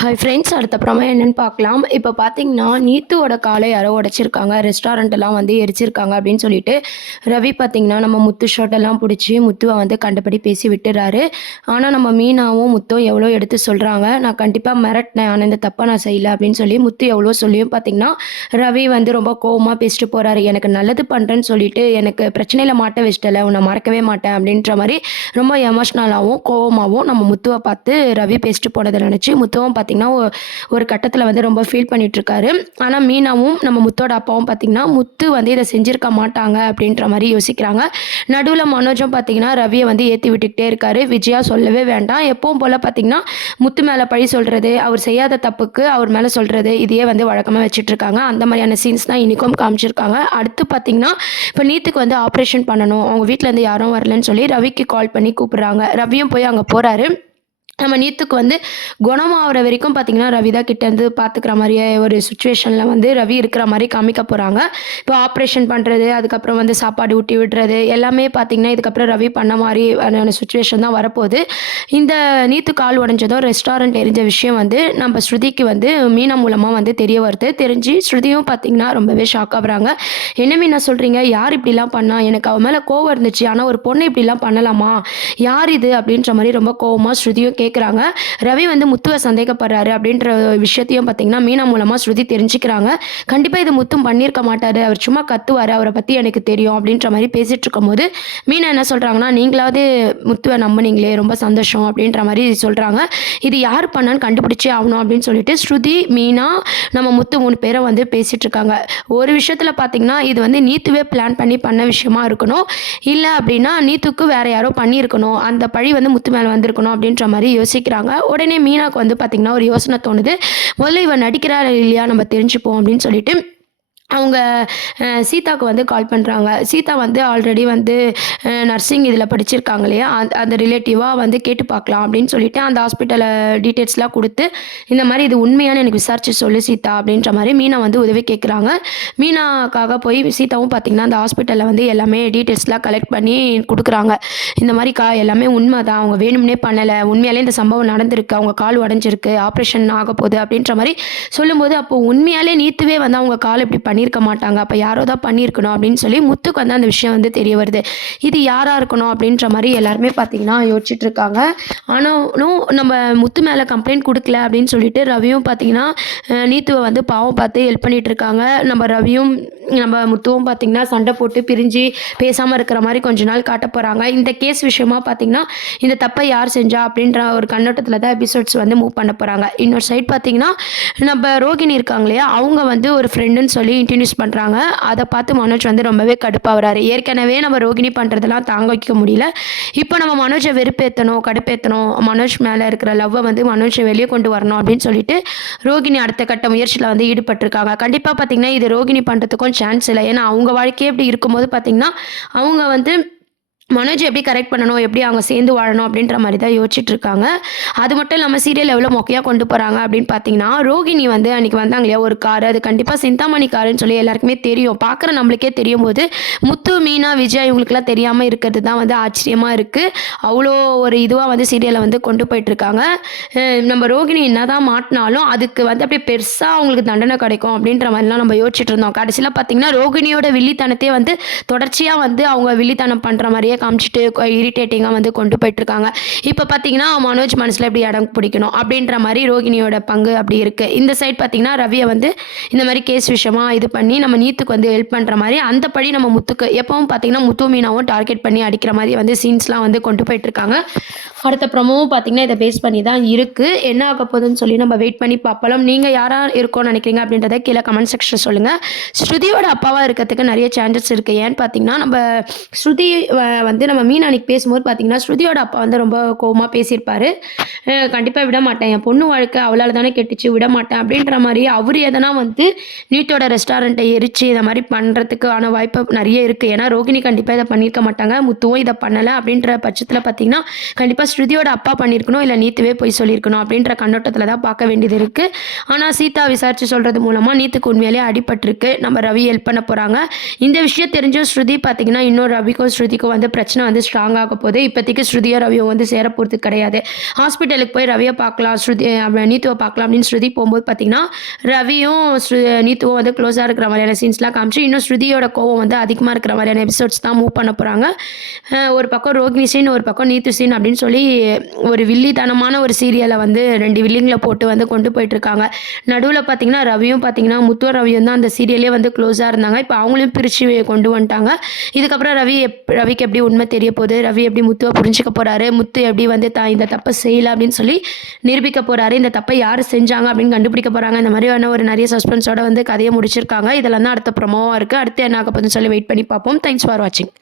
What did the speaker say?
Hi friends, அடுத்தப்புறமா என்னன்னு பார்க்கலாம். இப்போ பார்த்தீங்கன்னா, நீத்துவோட காலை யாரோ உடைச்சிருக்காங்க. ரெஸ்டாரண்ட்டெல்லாம் வந்து எரிச்சிருக்காங்க அப்படின்னு சொல்லிட்டு, ரவி பார்த்தீங்கன்னா, நம்ம முத்து ஷர்ட்டெல்லாம் புடிச்சு, முத்துவ வந்து கண்டபடி பேசி விட்டுர்றாரு. ஆனா, நம்ம மீனாவும், முத்தும் எவ்வளோ எடுத்து சொல்றாங்க. "நான் கண்டிப்பா மிரட்டினேன். ஆனா, இந்த தப்ப நான் செய்யல" அப்படின்னு சொல்லி, முத்து எவ்வளோ சொல்லியும் பார்த்தீங்கன்னா, ரவி வந்து ரொம்ப கோவமா பேசிட்டு போறாரு. "எனக்கு நல்லது பண்றேன்னு சொல்லிட்டு, எனக்கு பிரச்சனையில மாட்ட வச்சுட்டல்ல, உன்ன மறக்கவே மாட்டேன்" அப்படின்ற மாரி ரொம்ப எமோஷனலாவும், கோவமாவும் நம்ம முத்துவ பார்த்து ரவி பேசிட்டு போனத நெனச்சு, முத்துவும் பார்த்தீங்கன்னா, ஒரு கட்டத்தில வந்து ரொம்ப ஃபீல் பண்ணிட்டுருக்காரு. ஆனா மீனாவும், நம்ம முத்தோட அப்பாவும் பார்த்தீங்கன்னா, முத்து வந்து இத செஞ்சிருக்க மாட்டாங்க அப்படின்ற மாரி யோசிக்கிறாங்க. நடுவுல மனோஜும் பார்த்தீங்கன்னா, ரவிய வந்து ஏத்தி விட்டுக்கிட்டே இருக்காரு. விஜயா சொல்லவே வேண்டாம். எப்பவும் போல பார்த்தீங்கன்னா, முத்து மேல பழி சொல்றது, அவர் செய்யாத தப்புக்கு அவர் மேல சொல்றது, இதையே வந்து வழக்கமா வச்சுட்டுருக்காங்க. அந்த மாரியான சீன்ஸ் தான் இன்னைக்கும் காமிச்சிருக்காங்க. அடுத்து பார்த்தீங்கன்னா, இப்ப நீத்துக்கு வந்து ஆப்ரேஷன் பண்ணணும். அவங்க வீட்லருந்து யாரும் வரலன்னு சொல்லி ரவிக்கு கால் பண்ணி கூப்பிடுறாங்க. ரவியும் போய் அங்க போறாரு. நம்ம நீத்துக்கு வந்து குணமாகுற வரைக்கும் பார்த்தீங்கன்னா, ரவி தான் கிட்டேருந்து பார்த்துக்கிற மாரியே ஒரு சிச்சுவேஷன்ல வந்து ரவி இருக்கிற மாரி காமிக்க போறாங்க. இப்போ ஆப்ரேஷன் பண்றது, அதுக்கப்புறம் வந்து சாப்பாடு ஊட்டி விடுறது, எல்லாமே பார்த்தீங்கன்னா, இதுக்கப்புறம் ரவி பண்ண மாரியான சிச்சுவேஷன் தான் வரப்போது. இந்த நீத்து கால் உடைஞ்சதும் ரெஸ்டாரண்ட் எரிஞ்ச விஷயம் வந்து நம்ம ஸ்ருதிக்கு வந்து மீனா மூலமா வந்து தெரிய வருது. தெரிஞ்சு ஸ்ருதியும் பார்த்தீங்கன்னா, ரொம்பவே ஷாக் ஆகுறாங்க. "என்ன மீனா சொல்றீங்க? யார் இப்படிலாம் பண்ணா? எனக்கு அவ மேல கோவம் இருந்துச்சு. ஆனா ஒரு பொண்ணு இப்படிலாம் பண்ணலாமா? யார் இது?" அப்படின்ற மாரி ரொம்ப கோவமா ஸ்ருதியும் கேட்குறாங்க. ரவி வந்து முத்துவ சந்தேகப்படுறாரு அப்படின்ற விஷயத்தையும் பார்த்தீங்கன்னா, மீனா மூலமா ஸ்ருதி தெரிஞ்சுக்கிறாங்க. கண்டிப்பா இது முத்தும் பண்ணியிருக்க மாட்டாரு. அவர் சும்மா கத்துவாரு. அவர பத்தி எனக்கு தெரியும் அப்படின்ற மாரி பேசிட்டு இருக்கும்போது, மீனா என்ன சொல்றாங்கன்னா, "நீங்களாவது முத்துவ நம்புனீங்களே! ரொம்ப சந்தோஷம்." அப்படின்ற மாரி சொல்றாங்க. "இது யார் பண்ணான்னு கண்டுபிடிச்சே ஆவணும்." அப்படின்னு சொல்லிட்டு ஸ்ருதி, மீனா, நம்ம முத்து 3 பேரும் வந்து பேசிட்டு இருக்காங்க. ஒரு விஷயத்துல பார்த்தீங்கன்னா, இது வந்து நீத்துவே பிளான் பண்ணி பண்ண விஷயமா இருக்கணும். இல்ல அப்படின்னா, நீத்துக்கு வேற யாரோ பண்ணியிருக்கணும். அந்த பழி வந்து முத்து மேல வந்திருக்கணும் அப்படின்ற மாரி யோசிக்கிறாங்க. உடனே மீனாக்கு வந்து பார்த்தீங்கன்னா, ஒரு யோசனை தோணுது. முதல்ல இவ நடிக்கிறாளா இல்லையா நம்ம தெரிஞ்சுப்போம் அப்படின்னு சொல்லிட்டு அவங்க சீதாவுக்கு வந்து கால் பண்றாங்க. சீதா வந்து ஆல்ரெடி வந்து நர்சிங் இதில படிச்சிருக்காங்க இல்லையா? அந்த ரிலேட்டிவா வந்து கேட்டு பார்க்கலாம் அப்படின்னு சொல்லிட்டு, அந்த ஹாஸ்பிட்டல டீட்டெயில்ஸ்லாம் குடுத்து, இந்த மாரி இது உண்மையான்னு எனக்கு விசாரிச்சு சொல்லு சீதா அப்படின்ற மாரி மீனா வந்து உதவி கேட்குறாங்க. மீனாக்காக போய் சீதாவும் பார்த்தீங்கன்னா, அந்த ஹாஸ்பிட்டல்ல வந்து எல்லாமே டீட்டெயில்ஸ்லாம் கலெக்ட் பண்ணி குடுக்குறாங்க. இந்த மாரிக்கா எல்லாமே உண்மதான். அவங்க வேணும்னே பண்ணல. உண்மையாலே இந்த சம்பவம் நடந்திருக்கு. அவங்க கால் உடைஞ்சிருக்கு. ஆப்ரேஷன் ஆகப்போது அப்படின்ற மாரி சொல்லும்போது, அப்போ உண்மையாலே நீத்துவே வந்து அவங்க கால் இப்படி பண்ணியிருக்க மாட்டாங்க. அப்ப யாரோ தான் பண்ணியிருக்கணும் அப்படின்னு சொல்லி முத்துக்கு வந்து அந்த விஷயம் வந்து தெரிய வருது. இது யாரா இருக்கணும் அப்படின்ற மாரி எல்லாருமே பார்த்தீங்கன்னா யோசிச்சுட்டு இருக்காங்க. ஆனாலும் நம்ம முத்து மேல கம்ப்ளைண்ட் குடுக்கல அப்படின்னு சொல்லிட்டு ரவியும் பார்த்தீங்கன்னா, நீத்துவ வந்து பாவம் பார்த்து ஹெல்ப் பண்ணிட்டு இருக்காங்க. நம்ம ரவியும், நம்ம முத்துவும் பார்த்தீங்கன்னா சண்டை போட்டு பிரிஞ்சு பேசாம இருக்கிற மாரி கொஞ்ச நாள் காட்டப் போறாங்க. இந்த கேஸ் விஷயமா பார்த்தீங்கன்னா, இந்த தப்ப யார் செஞ்சா அப்படின்ற ஒரு கண்ணோட்டத்துல தான் எபிசோட்ஸ் வந்து மூவ் பண்ண போறாங்க. இன்னொரு சைட் பார்த்தீங்கன்னா, நம்ம ரோகிணி இருக்காங்க இல்லையா? அவங்க வந்து ஒரு ஃப்ரெண்டுன்னு சொல்லி இன்ட்ரோடியூஸ் பண்றாங்க. அத பார்த்து மனோஜ் வந்து ரொம்பவே கடுப்பாவுறாரு. ஏற்கனவே நம்ம ரோகிணி பண்றதெல்லாம் தாங்க வைக்க முடியல. இப்போ நம்ம மனோஜ வெறுப்பேத்தணும், கடுப்பேத்தணும். மனோஜ் மேல இருக்கிற லவ்வ வந்து மனோஜ வெளிய கொண்டு வரணும் அப்படின்னு சொல்லிட்டு, ரோகிணி அடுத்த கட்ட முயற்சியில வந்து ஈடுபட்டுருக்காங்க. கண்டிப்பா பார்த்தீங்கன்னா, இது ரோகிணி பண்றதுக்கும் சான்ஸ் இல்ல. ஏன்னா, அவங்க வாழ்க்கையே இப்படி இருக்கும்போது பார்த்தீங்கன்னா, அவங்க வந்து மனோஜ எப்படி கரெக்ட் பண்ணணும், எப்படி அவங்க சேர்ந்து வாழணும் அப்படின்ற மாரி தான் யோசிச்சுட்டு இருக்காங்க. அது மட்டும் இல்லாம சீரியல் எவ்வளோ மொக்கையா கொண்டு போறாங்க அப்படின்னு பார்த்தீங்கன்னா, ரோகிணி வந்து அன்னைக்கு வந்தாங்க இல்லையா ஒரு காரு, அது கண்டிப்பா சிந்தாமணி காருன்னு சொல்லி எல்லாருக்குமே தெரியும். பார்க்குற நம்மளுக்கே தெரியும்போது, முத்து, மீனா, விஜயா இவங்களுக்கெல்லாம் தெரியாம இருக்கிறது தான் வந்து ஆச்சரியமா இருக்கு. அவ்வளோ ஒரு இதுவா வந்து சீரியல வந்து கொண்டு போயிட்டுருக்காங்க. நம்ம ரோகிணி என்னதான் மாட்டுனாலும், அதுக்கு வந்து அப்படியே பெருசா அவங்களுக்கு தண்டனை கிடைக்கும் அப்படின்ற மாரிலாம் நம்ம யோசிச்சுட்டு இருந்தோம். கடைசியில பார்த்தீங்கன்னா, ரோகிணியோட வில்லித்தனத்தையே வந்து தொடர்ச்சியா வந்து அவங்க வில்லித்தனம் பண்ற மாரியே காமிச்சுட்டு இரிட்டேட்டிங்கா வந்து கொண்டு போயிட்டுருக்காங்க. இப்ப பார்த்தீங்கன்னா, மனோஜ் மனசுல எப்படி இடம் பிடிக்கணும் அப்படின்ற மாரி ரோகிணியோட பங்கு அப்படி இருக்கு. இந்த சைட் பார்த்தீங்கன்னா, ரவிய வந்து இந்த மாரி கேஸ் விஷயமா இது பண்ணி நம்ம நீத்துக்கு வந்து ஹெல்ப் பண்ற மாரி, அந்த பழி நம்ம முத்துக்கு எப்பவும் பார்த்தீங்கன்னா, முத்து, மீனாவும் டார்கெட் பண்ணி அடிக்கிற மாரி வந்து சீன்ஸ்லாம் வந்து கொண்டு போயிட்டுருக்காங்க. அடுத்த ப்ரோமோவும் பார்த்தீங்கன்னா, இத பேஸ் பண்ணி தான் இருக்கு. என்ன ஆக போகுதுன்னு சொல்லி நம்ம வெயிட் பண்ணி பார்ப்போம். நீங்க யாரா இருக்கோம்னு நினைக்கிறீங்க அப்படின்றத கீழ கமெண்ட் செக்ஷன்ல சொல்லுங்க. ஸ்ருதியோட அப்பாவா இருக்கிறதுக்கு நெறைய சான்சஸ் இருக்கு. ஏன்னு பார்த்தீங்கன்னா, நம்ம ஸ்ருதி வந்து நம்ம மீனா அன்னைக்கு பேசும்போது பார்த்தீங்கன்னா, ஸ்ருதியோட அப்பா வந்து ரொம்ப கோவமா பேசியிருப்பாரு. கண்டிப்பா விட மாட்டேன். என் பொண்ணு வாழ்க்கை அவளால தானே கெட்டுச்சு, விட மாட்டேன் அப்படின்ற மாரி அவரு எதனா வந்து நீட்டோட ரெஸ்டாரண்ட்ட எரிச்சு இத மாரி பண்றதுக்கான வாய்ப்பு நெறைய இருக்கு. ஏன்னா, ரோகிணி கண்டிப்பா இத பண்ணியிருக்க மாட்டாங்க. முத்துவும் இத பண்ணல அப்படின்ற பட்சத்துல பார்த்தீங்கன்னா, கண்டிப்பா ஸ்ருதியோட அப்பா பண்ணியிருக்கணும், இல்ல நீத்துவே போய் சொல்லியிருக்கணும் அப்படின்ற கண்ணோட்டத்துல தான் பார்க்க வேண்டியது இருக்கு. ஆனா, சீதா விசாரிச்சு சொல்றது மூலமா நீத்துக்கு உண்மையிலேயே அடிபட்டிருக்கு. நம்ம ரவி ஹெல்ப் பண்ண போறாங்க. இந்த விஷயம் தெரிஞ்சும் ஸ்ருதி பார்த்தீங்கன்னா, இன்னும் ரவிக்கும், ஸ்ருதிக்கும் வந்து பிரச்சனை வந்து ஸ்ட்ராங் ஆக போகுது. இப்போதைக்கு ஸ்ருதியும் ரவியும் வந்து சேர போகிறது கிடையாது. ஹாஸ்பிட்டலுக்கு போய் ரவியை பார்க்கலாம், நீத்துவை பார்க்கலாம் அப்படின்னு ஸ்ருதி போகும்போது பார்த்தீங்கன்னா, ரவியும் நீத்துவும் வந்து க்ளோஸாக இருக்கிற மாதிரியான சீன்ஸ்லாம் காமிச்சு, இன்னும் ஸ்ருதியோட கோவம் வந்து அதிகமாக இருக்கிற மாதிரியான எபிசோட்ஸ் தான் மூவ் பண்ண போகிறாங்க. ஒரு பக்கம் ரோகிணி சீன், ஒரு பக்கம் நீத்து சீன் அப்படின்னு சொல்லி ஒரு வில்லித்தனமான ஒரு சீரியலை வந்து 2 வில்லிங்களை போட்டு வந்து கொண்டு போயிட்டுருக்காங்க. நடுவில் பார்த்தீங்கன்னா ரவியும் பார்த்தீங்கன்னா முத்துவ ரவியும் தான் அந்த சீரியலே வந்து க்ளோஸாக இருந்தாங்க. இப்போ அவங்களையும் பிரித்து கொண்டு வந்துட்டாங்க. இதுக்கப்புறம் ரவிக்கு எப்படி உண்மை தெரிய போகுது, ரவி எப்படி முத்துவை புரிஞ்சுக்க போகிறாரு, முத்து எப்படி வந்து இந்த தப்பை செய்யலை அப்படின்னு சொல்லி நிரூபிக்க போகிறாரு, இந்த தப்பை யார் செஞ்சாங்க அப்படின்னு கண்டுபிடிக்க போகிறாங்க. இந்த மாதிரியான ஒரு நிறைய சஸ்பென்ஸோட வந்து கதையை முடிச்சிருக்காங்க. இதெல்லாம் தான் அடுத்த ப்ரோமோவாக இருக்குது. அடுத்து என்ன ஆக போகுதுன்னு சொல்லி வெயிட் பண்ணி பார்ப்போம். தேங்க்ஸ் ஃபார் வாட்சிங்.